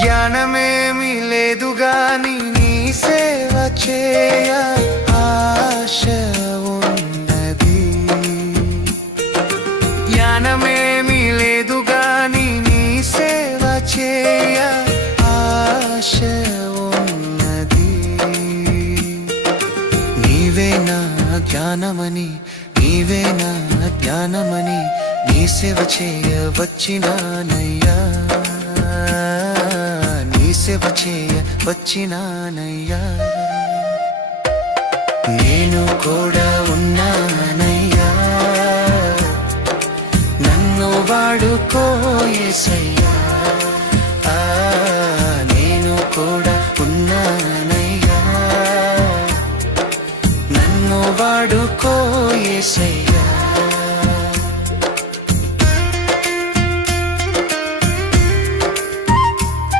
జ్ఞానమేమి లేదు గాని నీ సేవ చేయ ఆశ ఉన్నది. జ్ఞానమేమి లేదు గాని నీ సేవ చేయ ఆశ ఉన్నది. నీవే నా జ్ఞానమని, నీవే నా జ్ఞానమని నీ సేవ చేయ వచ్చినానయ్యా, నీ సేవ చేయ వచ్చినానయ్యా. నేను కూడా ఉన్నానయ్యా, నన్ను వాడుకో యేసయ్యా. నేను కూడా ఉన్నానయ్యా, నన్ను వాడుకో యేసయ్యా.